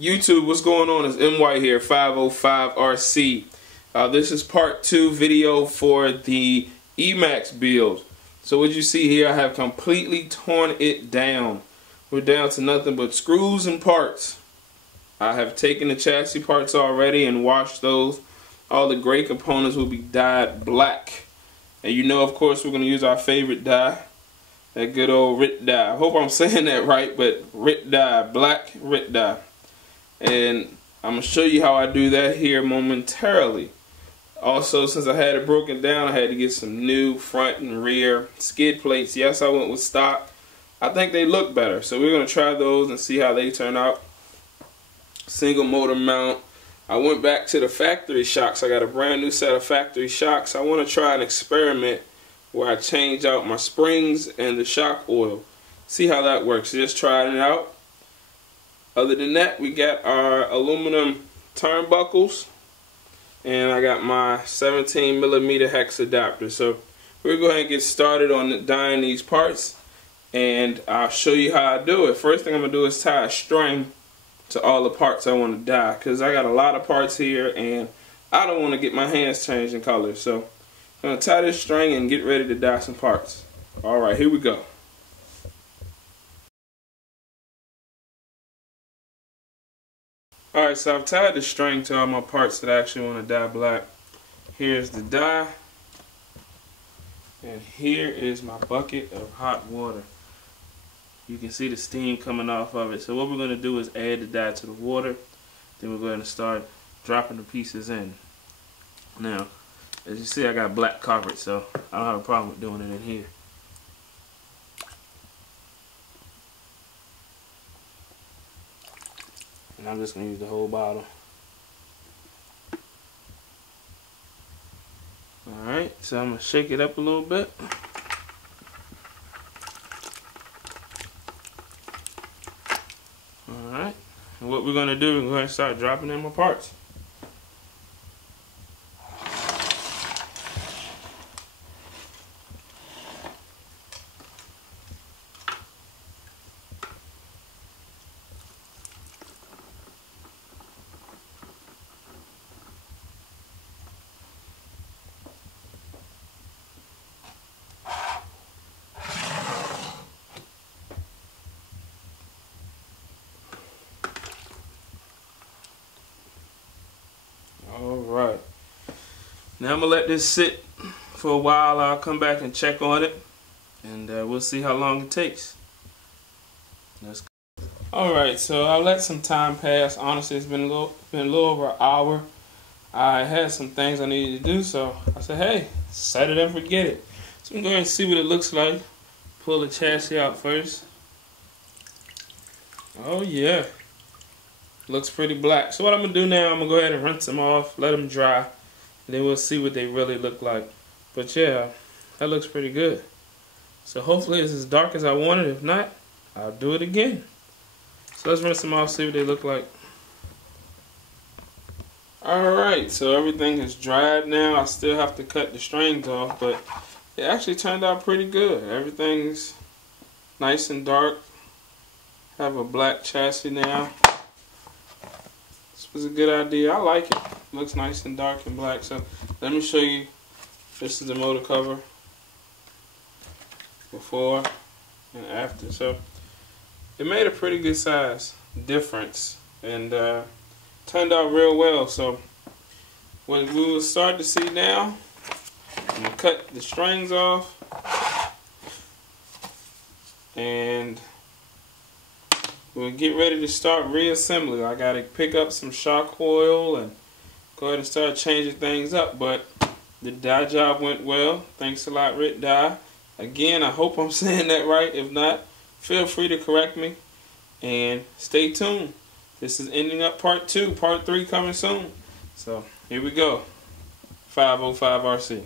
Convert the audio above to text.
YouTube, what's going on? It's M White here, 505RC. This is part 2 video for the EMaxx build. So what you see here, I have completely torn it down. We're down to nothing but screws and parts. I have taken the chassis parts already and washed those. All the gray components will be dyed black. And you know, of course, we're going to use our favorite dye. That good old RIT dye. I hope I'm saying that right, but RIT dye, black RIT dye. And I'm going to show you how I do that here momentarily. Also, since I had it broken down, I had to get some new front and rear skid plates. Yes, I went with stock. I think they look better, so we're going to try those and see how they turn out. Single motor mount. I went back to the factory shocks. I got a brand new set of factory shocks. I want to try an experiment where I change out my springs and the shock oil. See how that works. Just trying it out. Other than that, we got our aluminum turnbuckles, and I got my 17mm hex adapter. So we're going to go ahead and get started on dyeing these parts, and I'll show you how I do it. First thing I'm going to do is tie a string to all the parts I want to dye, because I got a lot of parts here and I don't want to get my hands changing color. So I'm going to tie this string and get ready to dye some parts. Alright, here we go. Alright, so I've tied the string to all my parts that I actually want to dye black. Here's the dye, and here is my bucket of hot water. You can see the steam coming off of it. So what we're going to do is add the dye to the water. Then we're going to start dropping the pieces in. Now, as you see, I got black carpet, so I don't have a problem with doing it in here. And I'm just going to use the whole bottle. Alright, so I'm going to shake it up a little bit. Alright, and what we're going to do, we're going to start dropping in my parts. Alright, now I'm going to let this sit for a while. I'll come back and check on it, and we'll see how long it takes. Alright, so I'll let some time pass. Honestly, it's been a little over an hour. I had some things I needed to do, so I said, hey, set it and forget it. So I'm going to go ahead and see what it looks like. Pull the chassis out first. Oh yeah. Looks pretty black. So what I'm going to do now, I'm going to go ahead and rinse them off, let them dry, and then we'll see what they really look like. But yeah, that looks pretty good. So hopefully it's as dark as I wanted. If not, I'll do it again. So let's rinse them off, see what they look like. Alright, so everything is dried now. I still have to cut the strings off, but it actually turned out pretty good. Everything's nice and dark. Have a black chassis now. This was a good idea. I like it. Looks nice and dark and black. So let me show you. This is the motor cover before and after. So it made a pretty good size difference, and turned out real well. So what we will start to see now, I'm going to cut the strings off, and we'll get ready to start reassembling. I got to pick up some shock oil and go ahead and start changing things up. But the dye job went well. Thanks a lot, RIT Dye. Again, I hope I'm saying that right. If not, feel free to correct me. And stay tuned. This is ending up part 2. Part 3 coming soon. So here we go. 505RC.